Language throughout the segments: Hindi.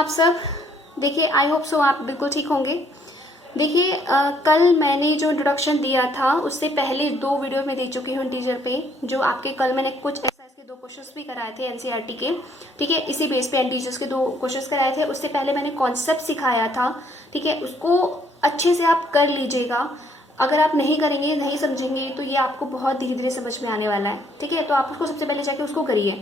आप सब? देखिए आई होप सो आप बिल्कुल ठीक होंगे। देखिए कल मैंने जो इंट्रोडक्शन दिया था उससे पहले 2 वीडियो में दे चुकी हूँ टीचर पे, जो आपके कल मैंने कुछ एक्सरसाइज के 2 क्वेश्चंस भी कराए थे एनसीईआरटी के। ठीक है, इसी बेस पे एन टीचर्स के 2 क्वेश्चंस कराए थे। उससे पहले मैंने कॉन्सेप्ट सिखाया था। ठीक है, उसको अच्छे से आप कर लीजिएगा। अगर आप नहीं करेंगे, नहीं समझेंगे तो ये आपको बहुत धीरे धीरे समझ में आने वाला है। ठीक है, तो आप उसको सबसे पहले जाके उसको करिए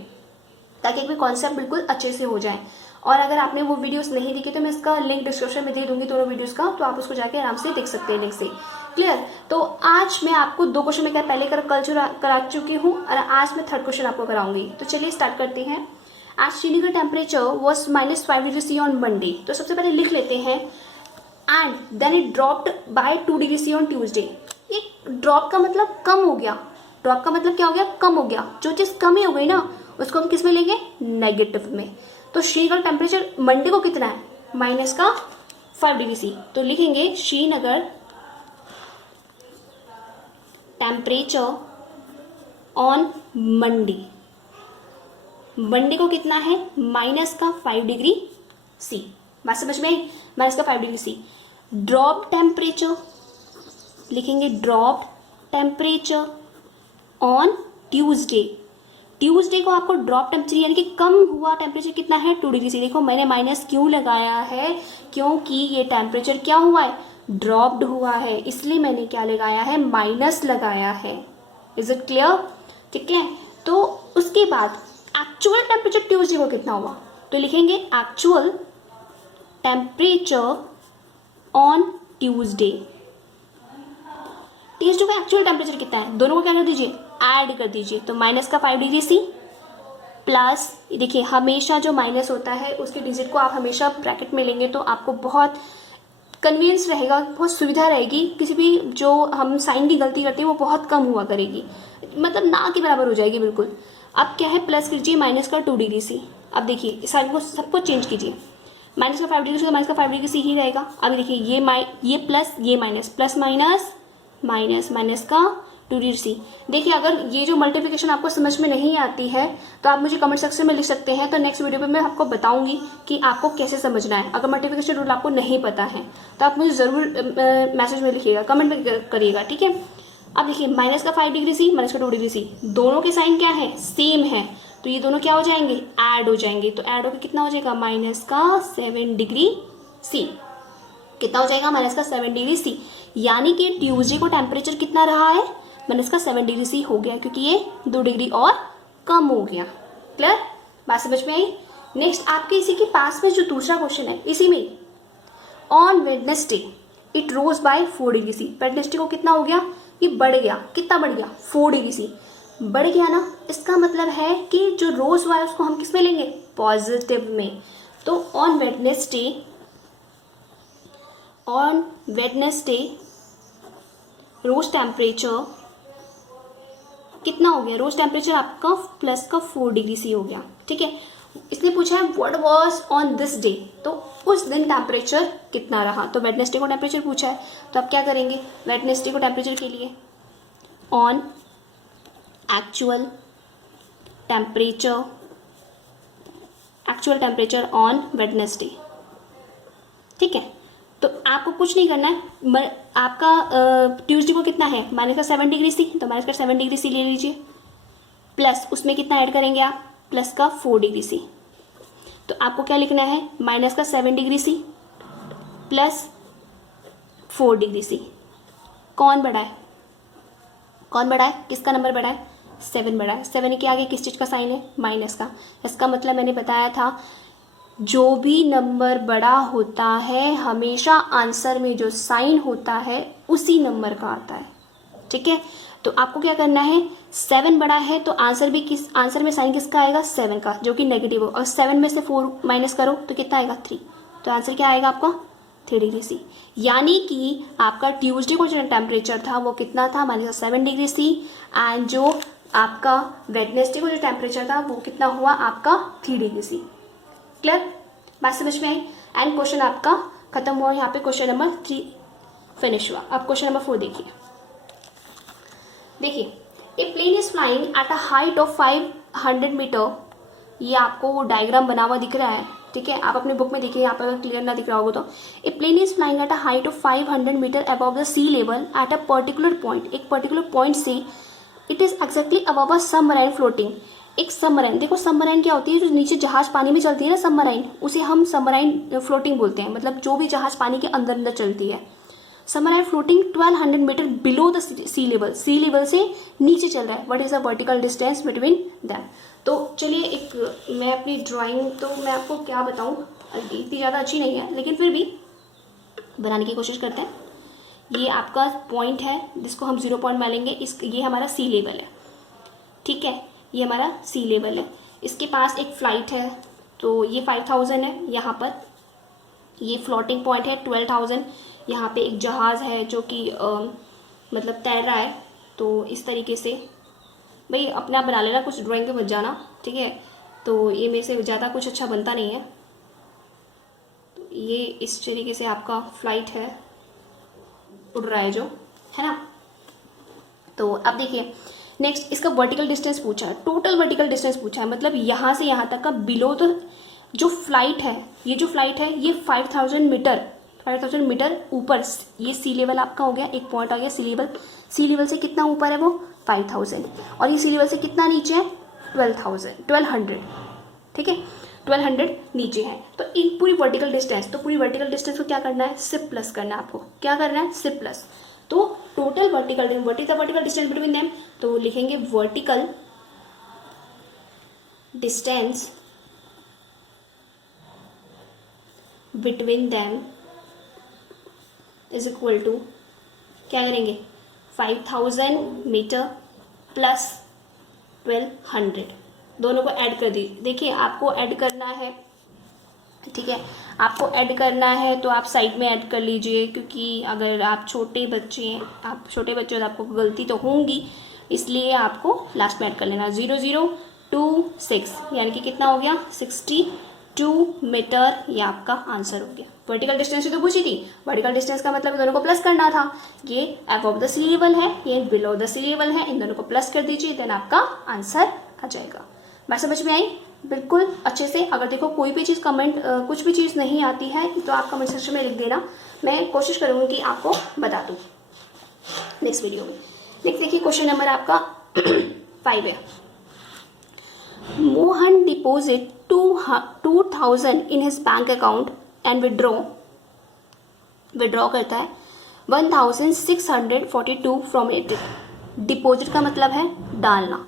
ताकि एक भी कॉन्सेप्ट बिल्कुल अच्छे से हो जाए। और अगर आपने वो वीडियोस नहीं देखी तो मैं इसका लिंक डिस्क्रिप्शन में दे दूंगी दोनों वीडियोस का, तो आप उसको जाके आराम से देख सकते हैं लिंक से। क्लियर? तो आज मैं आपको 2 क्वेश्चन में क्या पहले कल करा चुकी हूँ और आज मैं 3rd क्वेश्चन आपको कराऊंगी। तो चलिए स्टार्ट करते हैं। आज चीनी का temperature was -5 degree C on Monday. तो सबसे पहले लिख लेते हैं and then it dropped by 2 degree C on Tuesday. ये ड्रॉप का मतलब कम हो गया। ड्रॉप का मतलब क्या हो गया? कम हो गया। जो चीज कम ही हो गई ना उसको हम किस में लेंगे? नेगेटिव में। तो श्रीनगर टेम्परेचर मंडे को कितना है? -5 डिग्री सी। तो लिखेंगे Srinagar temperature on Monday. Monday को कितना है? -5 डिग्री सी। बात समझ में आई? -5 डिग्री सी। ड्रॉप टेम्परेचर लिखेंगे drop temperature on Tuesday. Tuesday को आपको ड्रॉप टेम्परेचर यानी कि कम हुआ टेम्परेचर कितना है? 2 डिग्री सी। देखो मैंने माइनस क्यों लगाया है? क्योंकि ये टेम्परेचर क्या हुआ है? ड्रॉप्ड हुआ है, इसलिए मैंने क्या लगाया है? माइनस लगाया है। Is it clear? ठीक है, तो उसके बाद एक्चुअल टेम्परेचर ट्यूसडे को कितना हुआ? तो लिखेंगे actual temperature on Tuesday. Tuesday का एक्चुअल टेम्परेचर कितना है? दोनों को क्या कर दीजिए? ऐड कर दीजिए। तो -5 डिग्री सी प्लस, देखिए हमेशा जो माइनस होता है उसके डिजिट को आप हमेशा ब्रैकेट में लेंगे तो आपको बहुत कन्वीनियंस रहेगा, बहुत सुविधा रहेगी। किसी भी जो हम साइन की गलती करते हैं वो बहुत कम हुआ करेगी, मतलब ना के बराबर हो जाएगी बिल्कुल। अब क्या है? प्लस कीजिए -2 डिग्री सी। अब देखिए साइन को सबको चेंज कीजिए। -5 डिग्री सी तो -5 डिग्री सी ही रहेगा। अभी देखिए ये प्लस ये minus, plus minus minus minus का 2 डिग्री सी। देखिए अगर ये जो मल्टीप्लिकेशन आपको समझ में नहीं आती है तो आप मुझे कमेंट सेक्शन में लिख सकते हैं, तो नेक्स्ट वीडियो पे मैं आपको बताऊंगी कि आपको कैसे समझना है। अगर मल्टीप्लिकेशन रूल आपको नहीं पता है तो आप मुझे जरूर मैसेज में लिखिएगा, कमेंट में करिएगा। ठीक है, अब देखिए -5 डिग्री सी -2 डिग्री सी, दोनों के साइन क्या है? सेम है। तो ये दोनों क्या हो जाएंगे? ऐड हो जाएंगे। तो ऐड होकर कितना हो जाएगा? -7 डिग्री सी। कितना हो जाएगा? -7 डिग्री सी। यानी कि ट्यूसडे को टेम्परेचर कितना रहा है? -7 डिग्री सी हो गया, क्योंकि ये 2 डिग्री और कम हो गया। क्लियर? बात समझ में आई? नेक्स्ट आपके इसी के पास में जो दूसरा क्वेश्चन है, इसी में on Wednesday it rose by 4 degree C. Wednesday को कितना हो गया? ये बढ़ गया। कितना बढ़ गया? 4 डिग्री सी बढ़ गया ना। इसका मतलब है कि जो रोज हुआ है उसको हम किस में लेंगे? पॉजिटिव में। तो ऑन वेडनेसडे रोज टेम्परेचर कितना हो गया? रोज टेम्परेचर आपका +4 डिग्री सी हो गया। ठीक है, इसने पूछा है what was on this day, तो उस दिन टेम्परेचर कितना रहा। तो वेडनेसडे को टेम्परेचर पूछा है, तो आप क्या करेंगे? वेडनेसडे को टेम्परेचर के लिए on actual temperature on Wednesday. ठीक है, तो आपको कुछ नहीं करना है। आपका ट्यूसडे को कितना है? -7 डिग्री सी, तो -7 डिग्री सी ले लीजिए, प्लस उसमें कितना ऐड करेंगे आप? +4 डिग्री सी। तो आपको क्या लिखना है? -7 डिग्री सी +4 डिग्री सी। कौन बड़ा है? कौन बड़ा है? किसका नंबर बड़ा है? 7 बड़ा है। 7 के आगे किस चीज का साइन है? माइनस का। इसका मतलब मैंने बताया था जो भी नंबर बड़ा होता है हमेशा आंसर में जो साइन होता है उसी नंबर का आता है। ठीक है, तो आपको क्या करना है? 7 बड़ा है तो आंसर में साइन किसका आएगा? 7 का, जो कि नेगेटिव हो। और 7 में से 4 माइनस करो तो कितना आएगा? 3। तो आंसर क्या आएगा आपका? 3 डिग्री सी। यानी कि आपका ट्यूसडे को जो टेम्परेचर था वो कितना था? -7 डिग्री सी। एंड जो आपका वेडनेसडे को जो टेम्परेचर था वो कितना हुआ? आपका 3 डिग्री सी। क्लियर? बात समझ में आई? एंड क्वेश्चन आपका खत्म हुआ। यहाँ पे क्वेश्चन नंबर 3 फिनिश हुआ। अब क्वेश्चन नंबर 4 देखिए। A plane is flying at a height of 500 metre. ये आपको वो डायग्राम बना हुआ दिख रहा है। ठीक है, आप अपने बुक में देखिए, यहाँ पर अगर क्लियर ना दिख रहा होगा तो a plane is flying at a height of 500 metre above the sea level at a particular point, एक पर्टिकुलर पॉइंट से it is exactly above a submarine floating. एक सबमरीन, देखो सबमरीन क्या होती है, जो नीचे जहाज पानी में चलती है ना सबमरीन, उसे हम सबमरीन फ्लोटिंग बोलते हैं, मतलब जो भी जहाज पानी के अंदर अंदर चलती है। Submarine floating 1200 metre below the sea level, sea level से नीचे चल रहा है। What is the vertical distance between them. तो चलिए एक मैं अपनी ड्राइंग, तो मैं आपको क्या बताऊं, इतनी ज़्यादा अच्छी नहीं है लेकिन फिर भी बनाने की कोशिश करते हैं। ये आपका पॉइंट है जिसको हम 0 पॉइंट मानेंगे, इस ये हमारा सी लेवल है, ठीक है, ये हमारा सी लेवल है। इसके पास एक फ्लाइट है तो ये 5000 है, यहाँ पर ये फ्लोटिंग पॉइंट है 12,000, यहाँ पे एक जहाज़ है जो कि मतलब तैर रहा है। तो इस तरीके से भाई अपना बना लेना, कुछ ड्राइंग पे मत जाना, ठीक है। तो ये मेरे से ज़्यादा कुछ अच्छा बनता नहीं है। तो ये इस तरीके से आपका फ्लाइट है, उड़ रहा है जो, है ना। तो अब देखिए नेक्स्ट इसका वर्टिकल डिस्टेंस पूछा है, टोटल वर्टिकल डिस्टेंस पूछा है, मतलब यहाँ से यहाँ तक का बिलो तो जो फ्लाइट है, ये जो फ्लाइट है ये 5000 मीटर ऊपर, ये सी लेवल आपका हो गया, एक पॉइंट आ गया सी लेवल। सी लेवल से कितना ऊपर है वो 5000, और ये सी लेवल से कितना नीचे है 1200, ठीक है, 1200 नीचे है। तो इन पूरी वर्टिकल डिस्टेंस, तो पूरी वर्टिकल डिस्टेंस को क्या करना है, सिर्फ प्लस करना है आपको, क्या करना है, सिर्फ प्लस। तो total vertical, what is the vertical distance between them, तो लिखेंगे vertical distance between them is equal to, क्या करेंगे 5000 मीटर प्लस 1200, दोनों को ऐड कर दीजिए। देखिए आपको ऐड करना है, ठीक है, आपको ऐड करना है तो आप साइड में ऐड कर लीजिए, क्योंकि अगर आप छोटे बच्चे हैं, आप छोटे बच्चे हो तो आपको गलती तो होंगी, इसलिए आपको लास्ट में ऐड कर लेना। 0026 यानी कि कितना हो गया 62 मीटर, ये आपका आंसर हो गया। वर्टिकल डिस्टेंस ही तो पूछी थी, वर्टिकल डिस्टेंस का मतलब दोनों को प्लस करना था। ये अबव द सी लेवल है, ये बिलो द सी लेवल है, इन दोनों को प्लस कर दीजिए, देन आपका आंसर आ जाएगा। बात समझ में आई बिल्कुल अच्छे से। अगर देखो कोई भी चीज़ कमेंट, कुछ भी चीज़ नहीं आती है तो आप कमेंट सेक्शन में लिख देना, मैं कोशिश करूँगी कि आपको बता दूँ नेक्स्ट वीडियो में। नेक्स्ट देखिए क्वेश्चन नंबर आपका 5 है। Mohan deposit 2000 in his bank account and withdraw करता है 1642 फ्रॉम इट। डिपॉजिट का मतलब है डालना।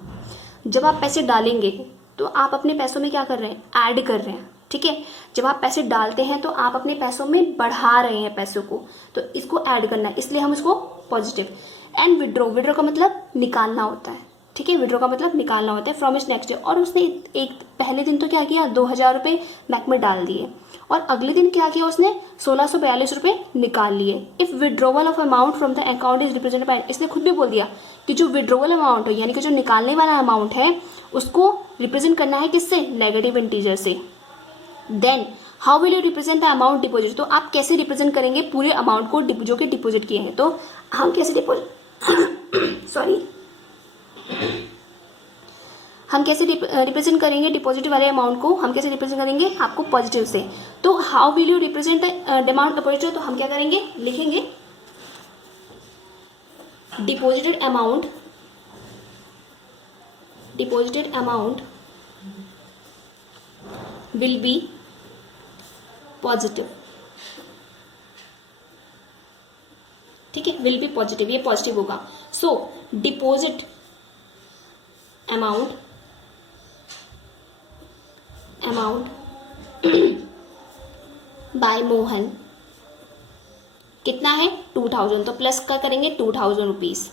जब आप पैसे डालेंगे तो आप अपने पैसों में क्या कर रहे हैं, ऐड कर रहे हैं, ठीक है। जब आप पैसे डालते हैं तो आप अपने पैसों में बढ़ा रहे हैं पैसों को, तो इसको ऐड करना है, इसलिए हम इसको पॉजिटिव। एंड विड्रॉ का मतलब निकालना होता है, ठीक है, विड्रॉ का मतलब निकालना होता है फ्रॉम इज नेक्स्ट डे। और उसने एक पहले दिन तो क्या किया 2000 रुपये बैंक में डाल दिए, और अगले दिन क्या किया उसने 1642 रुपये निकाल लिए। If withdrawal of amount from the account is represented by, इसने खुद भी बोल दिया कि जो विड्रॉवल अमाउंट है यानी कि जो निकालने वाला अमाउंट है उसको रिप्रेजेंट करना है किससे, नेगेटिव इंटीजर से। Then how will you represent the amount deposit, तो आप कैसे रिप्रेजेंट करेंगे पूरे अमाउंट को जो कि डिपोजिट किए हैं। तो हम कैसे हम कैसे रिप्रेजेंट करेंगे डिपॉजिट वाले अमाउंट को, हम कैसे रिप्रेजेंट करेंगे आपको पॉजिटिव से। तो how will you represent the amount deposited, तो हम क्या करेंगे, लिखेंगे deposited amount will be positive, ठीक है, विल बी पॉजिटिव, ये पॉजिटिव होगा। सो डिपॉजिट अमाउंट बाय मोहन कितना है 2000, तो प्लस का करेंगे 2000 रुपीज़।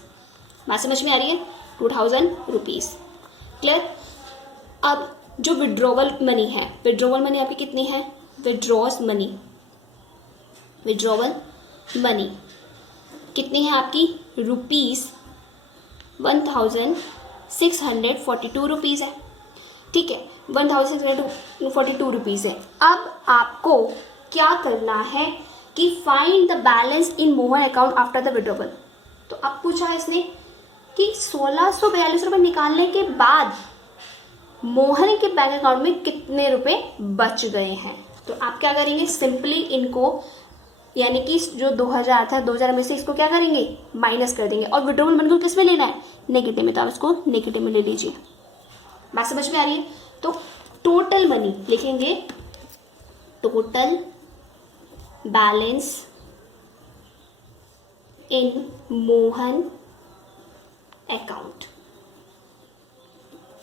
बात समझ में आ रही है, 2000 रुपीज़, क्लियर। अब जो विड्रॉवल मनी है, विड्रॉवल मनी आपकी कितनी है, विड्रॉवल मनी कितनी है आपकी, ₹1642 रुपीज़ है, ठीक है, 1642 रुपीज़ है। अब आपको क्या करना है कि find the balance in Mohan account after the withdrawal. तो अब पूछा है इसने कि 1642 रुपये निकालने के बाद मोहन के बैंक अकाउंट में कितने रुपए बच गए हैं। तो आप क्या करेंगे, सिंपली इनको यानी कि जो 2000 था 2000 में से इसको क्या करेंगे, माइनस कर देंगे। और विड्रॉवल मनी को किस में लेना है, नेगेटिव में, तो आप इसको नेगेटिव में ले लीजिए। बात समझ में आ रही है। तो टोटल मनी लिखेंगे, टोटल बैलेंस इन मोहन अकाउंट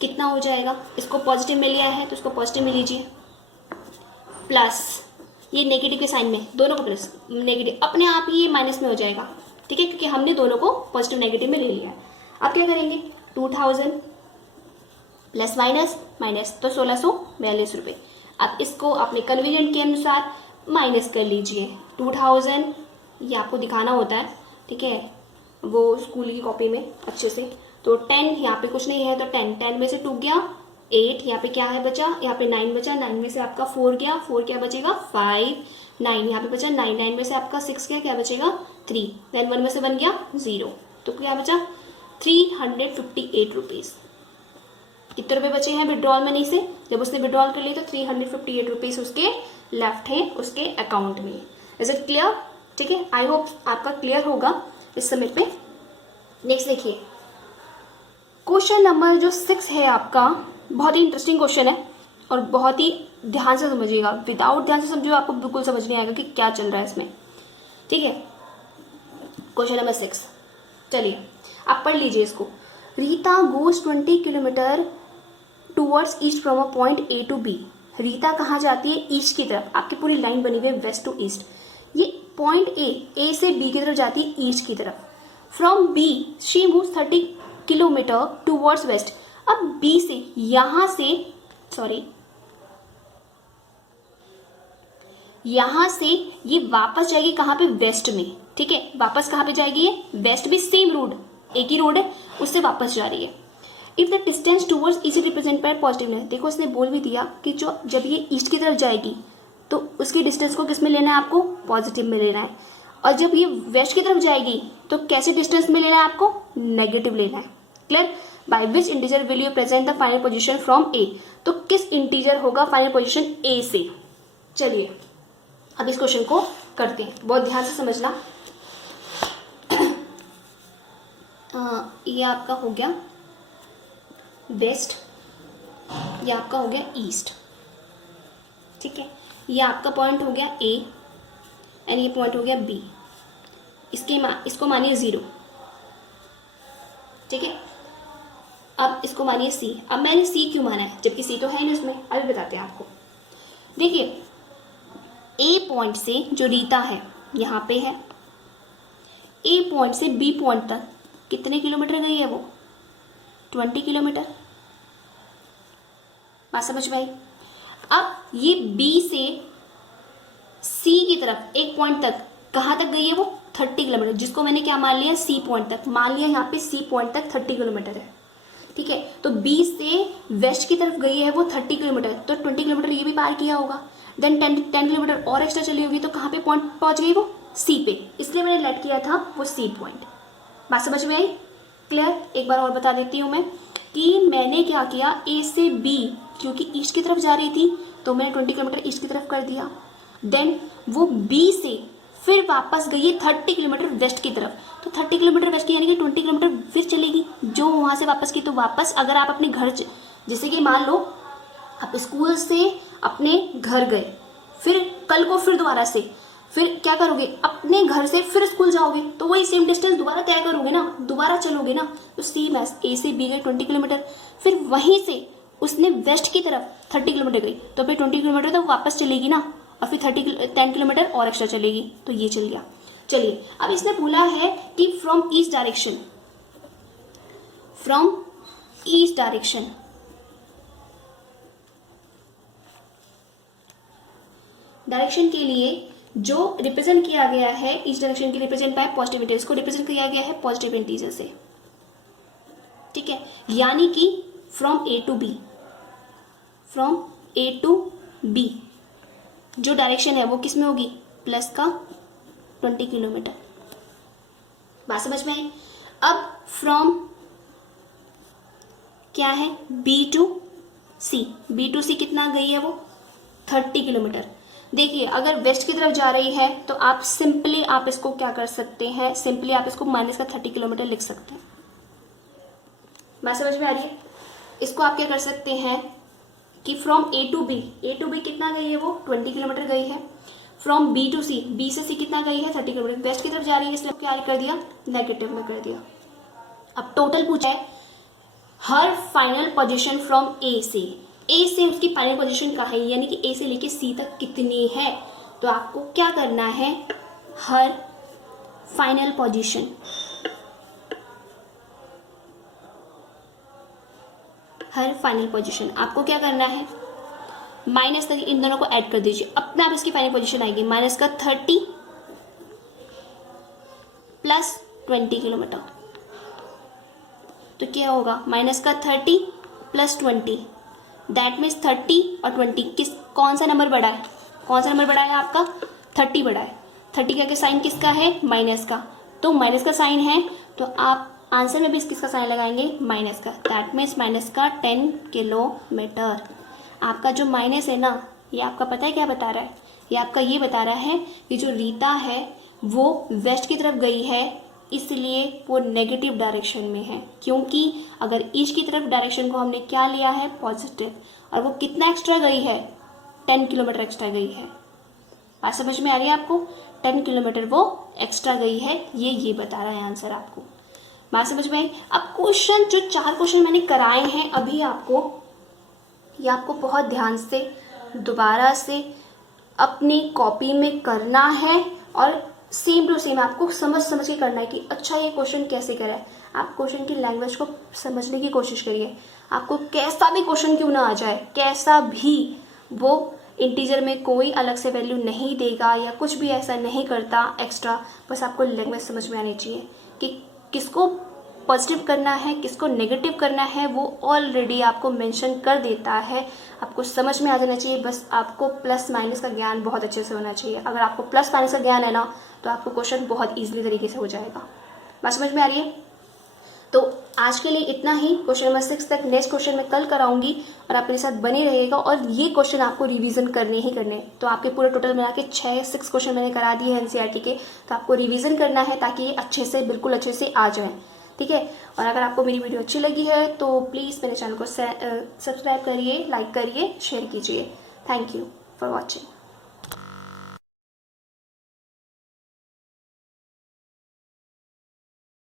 कितना हो जाएगा, इसको पॉजिटिव में लिया है तो इसको पॉजिटिव में लीजिए, प्लस ये नेगेटिव के साइन में, दोनों को प्लस नेगेटिव, अपने आप ही ये माइनस में हो जाएगा, ठीक है, क्योंकि हमने दोनों को पॉजिटिव नेगेटिव में ले लिया है। अब क्या करेंगे, 2000 प्लस माइनस माइनस तो 1642 रुपये। अब इसको अपने कन्वीनियंट के अनुसार माइनस कर लीजिए। 2000 ये आपको दिखाना होता है, ठीक है, वो स्कूल की कॉपी में अच्छे से। तो 10 यहाँ पे कुछ नहीं है तो 10 में से 2 गया 8, यहाँ पे क्या है बचा, यहाँ पे 9 बचा, 9 में से आपका 4 गया, 4 क्या बचेगा 5, 9 यहाँ पे बचा, 9 में से आपका 6 गया, क्या बचेगा 3, देन 1 में से 1 गया 0, तो क्या बचा 358 रुपीज़। कितने रुपए बचे हैं विड्रॉल मनी से, जब उसने विड्रॉल कर लिए तो 358 रुपीज़ उसके लेफ्ट है उसके अकाउंट में। इज इट क्लियर, ठीक है, आई होप आपका क्लियर होगा इस समय पे। नेक्स्ट देखिए, क्वेश्चन नंबर जो 6 है आपका, बहुत ही इंटरेस्टिंग क्वेश्चन है और बहुत ही ध्यान से समझिएगा। विदाउट ध्यान से समझिए आपको बिल्कुल समझ नहीं आएगा कि क्या चल रहा है इसमें, ठीक है। क्वेश्चन नंबर 6, चलिए आप पढ़ लीजिए इसको। Rita goes 20 kilometre towards east from a point A to B. Rita कहाँ जाती है, ईस्ट की तरफ, आपकी पूरी लाइन बनी हुई है वेस्ट टू ईस्ट। ये पॉइंट ए से बी की तरफ जाती है ईस्ट की तरफ। From B she moves 30 kilometre towards west. अब बी से यहां से यहां से ये वापस जाएगी कहां पे, वेस्ट में, ठीक है, वापस कहां पे जाएगी ये, वेस्ट भी, सेम रोड, एक ही रोड है, उससे वापस जा रही है। If the distance towards is represent by positiveness, देखो इसने बोल भी दिया कि जो जब ये ईस्ट की तरफ जाएगी तो उसकी डिस्टेंस को किस में लेना है, आपको पॉजिटिव में लेना है, और जब ये वेस्ट की तरफ जाएगी तो कैसे डिस्टेंस में लेना है, आपको नेगेटिव लेना है। Clear, by which integer will you present the final position from A, तो किस इंटीजर होगा फाइनल पोजीशन ए से। चलिए अब इस क्वेश्चन को करते हैं, बहुत ध्यान से समझना। ये आपका हो गया वेस्ट, ये आपका हो गया ईस्ट, ठीक है, ये आपका पॉइंट हो गया ए एंड ये पॉइंट हो गया बी। इसको मानिए 0, ठीक है। अब इसको मानिए सी। अब मैंने सी क्यों माना है, जबकि सी तो है नहीं उसमें, अभी बताते हैं आपको। देखिए ए पॉइंट से जो रीता है यहाँ पे है, ए पॉइंट से बी पॉइंट तक कितने किलोमीटर गई है वो, 20 किलोमीटर। बात समझ में आई। अब ये बी से सी की तरफ एक पॉइंट तक कहाँ तक गई है वो, 30 किलोमीटर, जिसको मैंने क्या मान लिया, सी पॉइंट तक मान लिया। यहाँ पे सी पॉइंट तक 30 किलोमीटर है, ठीक है। तो बी से वेस्ट की तरफ गई है वो 30 किलोमीटर, तो 20 किलोमीटर ये भी पार किया होगा, देन 10 किलोमीटर और एक्स्ट्रा चली होगी, तो कहाँ पे पहुंच गई वो, सी पे, इसलिए मैंने लेट किया था वो सी पॉइंट। बात समझ में आई, क्लियर। एक बार और बता देती हूँ मैं कि मैंने क्या किया, ए से बी क्योंकि ईस्ट की तरफ जा रही थी तो मैंने 20 किलोमीटर ईस्ट की तरफ कर दिया, देन वो बी से फिर वापस गई है 30 किलोमीटर वेस्ट की तरफ, तो 30 किलोमीटर वेस्ट की यानी कि 20 किलोमीटर फिर चलेगी, जो वहाँ से वापस की। तो वापस अगर आप अपने घर, जैसे कि मान लो आप स्कूल से अपने घर गए, फिर कल को फिर दोबारा से, फिर क्या करोगे, अपने घर से फिर स्कूल जाओगे, तो वही सेम डिस्टेंस दोबारा तय करोगे ना, दोबारा चलोगे ना। तो सेम है, ए से बी गए 20 किलोमीटर, फिर वहीं से उसने वेस्ट की तरफ 30 किलोमीटर गई, तो फिर 20 किलोमीटर तो वापस चलेगी ना, और फिर 10 किलोमीटर और एक्स्ट्रा चलेगी, तो ये चल गया। चलिए अब इसने बोला है कि from east direction, from east direction के लिए जो रिप्रेजेंट किया गया है, ईस्ट डायरेक्शन के रिप्रेजेंट बाय पॉजिटिव इंटीजर, को रिप्रेजेंट किया गया है पॉजिटिव इंटीजर से, ठीक है। यानी कि from A to B, from A to B जो डायरेक्शन है वो किस में होगी, प्लस का 20 किलोमीटर। बात समझ में आई। अब फ्रॉम क्या है, B to C, B to C कितना गई है वो 30 किलोमीटर। देखिए अगर वेस्ट की तरफ जा रही है तो आप सिंपली आप इसको क्या कर सकते हैं, सिंपली आप इसको माइनस का 30 किलोमीटर लिख सकते हैं। बात समझ में आ रही है? इसको आप क्या कर सकते हैं कि फ्रॉम ए टू बी कितना गई है वो 20 किलोमीटर गई है। From B to C, B से सी कितना गई है 30 किलोमीटर। वेस्ट की तरफ जा रही है इसलिए क्या कर दिया, नेगेटिव में कर दिया। अब टोटल पूछा है हर फाइनल पोजीशन फ्रॉम ए से उसकी फाइनल पोजीशन कहाँ है, यानी कि ए से लेके सी तक कितनी है। तो आपको क्या करना है, हर फाइनल पोजीशन आपको क्या करना है, माइनस तक इन दोनों को ऐड कर दीजिए, अपने आप इसकी फाइनल पोजीशन आएगी माइनस का 30 प्लस 20 किलोमीटर। तो क्या होगा, माइनस का 30 प्लस 20, दैट मीन्स 30 और 20 कौन सा नंबर बड़ा है, कौन सा नंबर बड़ा है आपका 30 बड़ा है। 30 का साइन किसका है, माइनस का, तो माइनस का साइन है तो आप आंसर में भी किसका साइन लगाएंगे, माइनस का, दैट मीन्स माइनस का 10 किलोमीटर। आपका जो माइनस है ना, ये आपका पता है क्या बता रहा है, ये आपका ये बता रहा है कि जो रीता है वो वेस्ट की तरफ गई है, इसलिए वो नेगेटिव डायरेक्शन में है, क्योंकि अगर ईस्ट की तरफ डायरेक्शन को हमने क्या लिया है, पॉजिटिव, और वो कितना एक्स्ट्रा गई है, 10 किलोमीटर एक्स्ट्रा गई है। बात समझ में आ रही है आपको, 10 किलोमीटर वो एक्स्ट्रा गई है, ये बता रहा है आंसर आपको। बात समझ में आई। अब क्वेश्चन जो 4 क्वेश्चन मैंने कराए हैं अभी आपको, ये आपको बहुत ध्यान से दोबारा से अपनी कॉपी में करना है और सेम टू सेम आपको समझ के करना है कि अच्छा ये क्वेश्चन कैसे करा है। आप क्वेश्चन की लैंग्वेज को समझने की कोशिश करिए, आपको कैसा भी क्वेश्चन क्यों ना आ जाए, कैसा भी, वो इंटीजर में कोई अलग से वैल्यू नहीं देगा या कुछ भी ऐसा नहीं करता एक्स्ट्रा, बस आपको लैंग्वेज समझ में आनी चाहिए कि किसको पॉजिटिव करना है किसको नेगेटिव करना है, वो ऑलरेडी आपको मेंशन कर देता है, आपको समझ में आ जाना चाहिए। बस आपको प्लस माइनस का ज्ञान बहुत अच्छे से होना चाहिए। अगर आपको प्लस माइनस का ज्ञान है ना तो आपको क्वेश्चन बहुत ईजिली तरीके से हो जाएगा। बात समझ में आ रही है? तो आज के लिए इतना ही। क्वेश्चन नंबर 6 तक नेक्स्ट क्वेश्चन मैं कल कराऊंगी और आप मेरे साथ बने रहिएगा। और ये क्वेश्चन आपको रिवीजन करने ही करने, तो आपके पूरे टोटल मिला के 6 क्वेश्चन मैंने करा दिए हैं एनसीईआरटी के, तो आपको रिवीजन करना है ताकि ये अच्छे से बिल्कुल अच्छे से आ जाए, ठीक है। और अगर आपको मेरी वीडियो अच्छी लगी है तो प्लीज़ मेरे चैनल को सब्सक्राइब करिए, लाइक करिए, शेयर कीजिए। Thank you for watching.